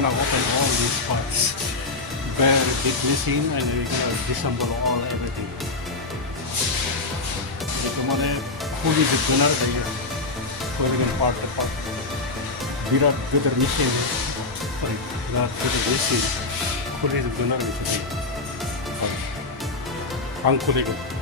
gonna open all these parts. Very big machine, and we're gonna disassemble all everything. 이번에 홀리즈 그날 거기는 part. 비라 그들 미신, 비라 그들 미신, 홀리즈 그날 미신. 안 코리고.